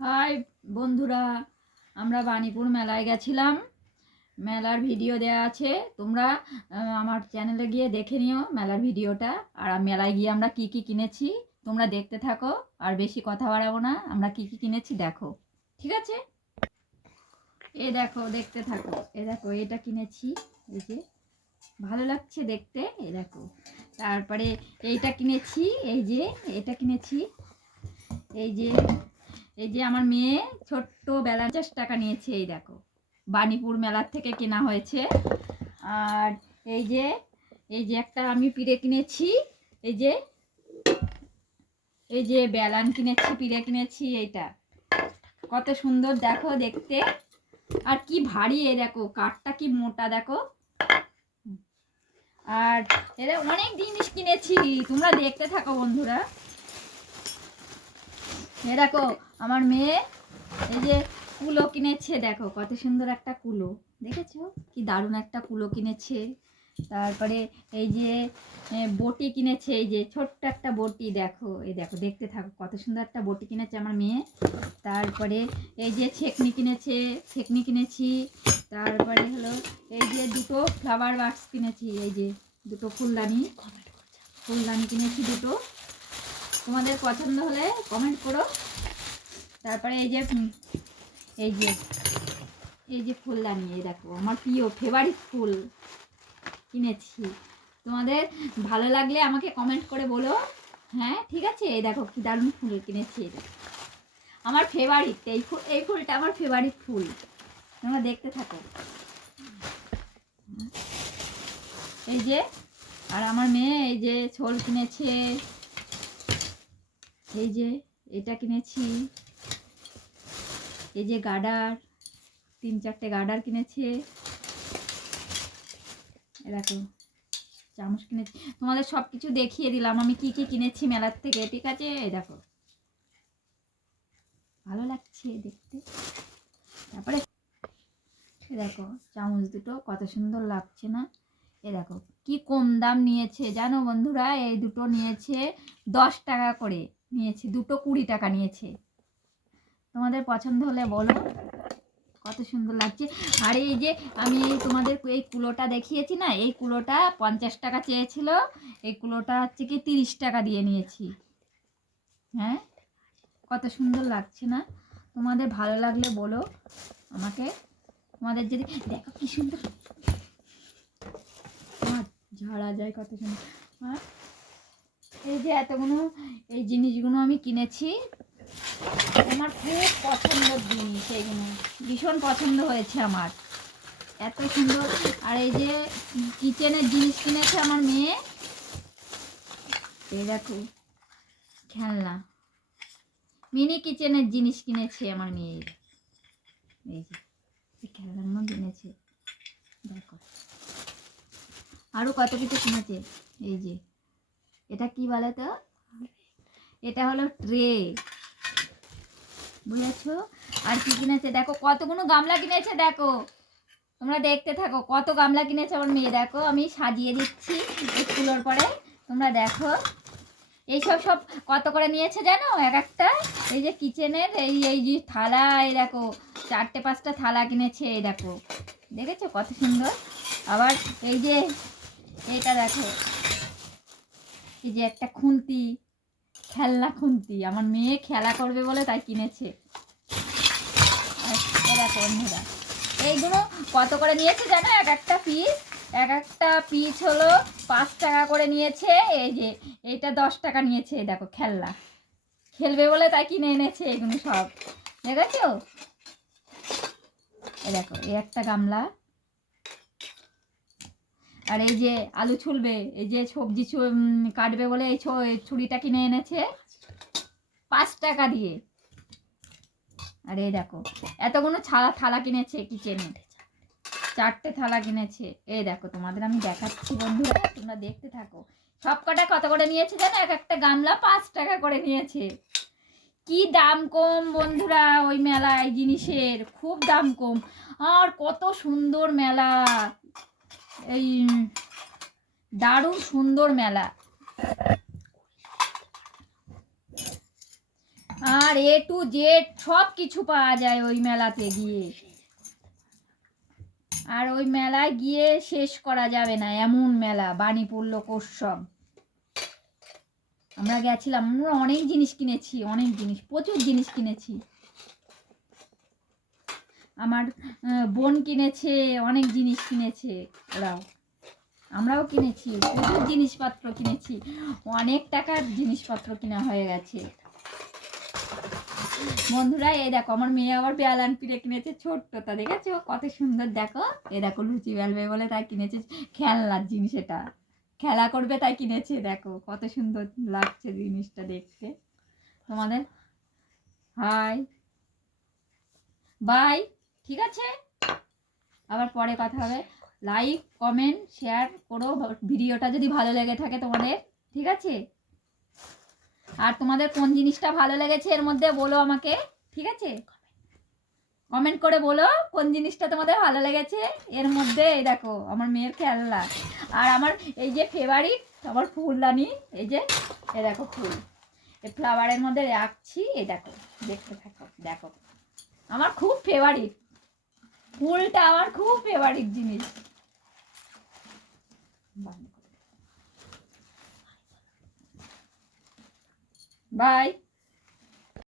High বন্ধুরা, আমরা বাণীপুর মেলায় গেছিলাম। মেলার ভিডিও দেওয়া আছে, তোমরা আমার চ্যানেলে গিয়ে দেখে নিও মেলার ভিডিওটা। আর মেলায় গিয়ে আমরা কি কি কিনেছি তোমরা দেখতে থাকো। আর বেশি কথা বাড়াবো না, আমরা কি কি কিনেছি দেখো, ঠিক আছে? এ দেখো, দেখতে থাকো। এ দেখো, এটা কিনেছি, এই যে ভালো লাগছে দেখতে। এ দেখো, তারপরে এইটা কিনেছি, এই যে এটা কিনেছি, এই যে আমার মেয়ে ছোট্ট বেলা 50 টাকা নিয়েছে। এই দেখো, বাণীপুর মেলার থেকে কেনা হয়েছে। আর এই যে একটা আমি পিড়ে কিনেছি, এই যে বেলান কিনেছি, পিড়ে কিনেছি। এইটা কত সুন্দর দেখো দেখতে, আর কি ভারী। এই দেখো, কাঠটা কি মোটা দেখো। আর এরা অনেক জিনিস কিনেছি, তোমরা দেখতে থাকো বন্ধুরা। এ দেখো, আমার মেয়ে এই যে কুলো কিনেছে, দেখো কত সুন্দর একটা কুলো, দেখেছো কি দারুণ একটা কুলো কিনেছে। তারপরে এই যে বটি কিনেছে, এই যে ছোট্ট একটা বটি, দেখো এই দেখো, দেখতে থাকো কত সুন্দর একটা বটি কিনেছে আমার মেয়ে। তারপরে এই যে ছেকনি কিনেছি। তারপরে হলো এই যে দুটো ফ্লাওয়ার বাক্স কিনেছি, এই যে দুটো ফুলদানি কিনেছি দুটো। তোমাদের পছন্দ হলে কমেন্ট করো। তারপরে এই যে ফুলদানি, এই দেখো আমার প্রিয় ফেভারিট ফুল কিনেছি। তোমাদের ভালো লাগলে আমাকে কমেন্ট করে বলো, হ্যাঁ ঠিক আছে? এই দেখো কি দারুণ ফুল কিনেছি, এটা আমার ফেভারিট। এই ফুলটা আমার ফেভারিট ফুল, তোমরা দেখতে থাকো। এই যে, আর আমার মেয়ে এই যে ছোল কিনেছে, এই যে এটা কিনেছি, এই যে গার্ডার, 3-4টে গার্ডার কিনেছে। এরকম চামচ কিনেছি। তোমাদের সব কিছু দেখিয়ে দিলাম আমি কি কি কিনেছি মেলার থেকে, ঠিক আছে? দেখো ভালো লাগছে দেখতে। তারপরে দেখো চামচ দুটো কত সুন্দর লাগছে না? এ দেখো কি কম দাম নিয়েছে জানো বন্ধুরা, এই দুটো নিয়েছে 10 টাকা করে নিয়েছে, দুটো 20 টাকা নিয়েছে। তোমাদের পছন্দ হলে বলো, কত সুন্দর লাগছে। আর এই যে আমি তোমাদের এই কুলোটা দেখিয়েছি না, এই কুলোটা 50 টাকা চেয়েছিল, এই কুলোটা হচ্ছে কি 30 টাকা দিয়ে নিয়েছি। হ্যাঁ, কত সুন্দর লাগছে না? তোমাদের ভালো লাগলে বলো আমাকে। তোমাদের যদি দেখো কি সুন্দর ঝাড়া যায়, কত সুন্দর। হ্যাঁ, এই যে এতগুলো এই জিনিসগুলো আমি কিনেছি, আমার খুব পছন্দের জিনিস, এইগুলো ভীষণ পছন্দ হয়েছে আমার, এত সুন্দর। আর এই যে কিচেনের জিনিস কিনেছে আমার মেয়ে, এই দেখো খেলনা, মিনি কিচেনের জিনিস কিনেছে আমার মেয়ে, এই যে খেলনাগুলো কিনেছে দেখো। আরও কত কিছু কিনেছে। এই যে এটা কি বলে তো, এটা হলো ট্রে, বুঝেছো? আর কি কিনেছে দেখো, কতগুলো গামলা কিনেছে দেখো, তোমরা দেখতে থাকো কত গামলা কিনেছে আমার মেয়ে। দেখো আমি সাজিয়ে দিচ্ছি স্কুলের পরে, তোমরা দেখো। এইসব সব কত করে নিয়েছে জানো এক একটা? এই যে কিচেনের এই যে থালা, এই দেখো 4-5টা থালা কিনেছে, এই দেখো, দেখেছো কত সুন্দর। আবার এই যে এটা দেখো, এই যে একটা খুন্তি, খেলনা খুন্তি, আমার মেয়ে খেলা করবে বলে তাই কিনেছে। দেখো বন্ধুরা, এইগুলো কত করে নিয়েছে জানো? এক একটা পিস হলো 5 টাকা করে নিয়েছে। এই যে এইটা 10 টাকা নিয়েছে, দেখো খেলনা খেলবে বলে তাই কিনে এনেছে এগুলো সব, দেখেছো? এই দেখো এই একটা গামলা। আর এই যে আলু ছুলবে, এই যে সবজি কাটবে বলে এই ছুরিটা কিনে এনেছে 5 টাকা দিয়ে। আর এই দেখো এতগুলো থালা কিনেছে কিচেনে, 4টে থালা কিনেছে। এই দেখো তোমাদের আমি দেখাচ্ছি বন্ধুরা, তোমরা দেখতে থাকো। সব কটা কত করে নিয়েছে জানো? এক একটা গামলা 5 টাকা করে নিয়েছে। কি দাম কম বন্ধুরা, ওই মেলায় জিনিসের খুব দাম কম। আর কত সুন্দর মেলা, এই দারুণ সুন্দর মেলা। আর A to Z সব কিছু পাওয়া যায় ওই মেলাতে গিয়ে। আর ওই মেলায় গিয়ে শেষ করা যাবে না, এমন মেলা বাণীপুর লোকোৎসব। আমরা গেছিলাম, আমরা অনেক জিনিস কিনেছি, অনেক জিনিস, প্রচুর জিনিস কিনেছি। আমার বোন কিনেছে, অনেক জিনিস কিনেছে ওরাও, আমরাও কিনেছি, প্রচুর জিনিসপত্র কিনেছি, অনেক টাকার জিনিসপত্র কিনা হয়ে গেছে। বন্ধুরা এই দেখো আমার মেয়ে আবার বেলান পিড়ে কিনেছে, ছোট্টটা দেখেছো কত সুন্দর, দেখো এ দেখো লুচি বেলবে বলে তাই কিনেছে, খেলনার জিনিস, এটা খেলা করবে তাই কিনেছে, দেখো কত সুন্দর লাগছে জিনিসটা দেখতে। তোমাদের হাই বাই, ঠিক আছে, আবার পরে কথা হবে। লাইক কমেন্ট শেয়ার করো ভিডিওটা যদি ভালো লেগে থাকে তোমাদের, ঠিক আছে। আর তোমাদের কোন জিনিসটা ভালো লেগেছে এর মধ্যে বলো আমাকে, ঠিক আছে, কমেন্ট করে বলো কোন জিনিসটা তোমাদের ভালো লেগেছে এর মধ্যে। এই দেখো আমার মেয়ের খেলনা, আর আমার এই যে ফেভারিট আমার ফুলদানি, এই যে এই দেখো ফুল, এই ফ্লাওয়ারের মধ্যে রাখছি, এই দেখো দেখতে থাকো, দেখো আমার খুব ফেভারিট ফুলটা, আমার খুব ফেভারিট জিনিস। বাই।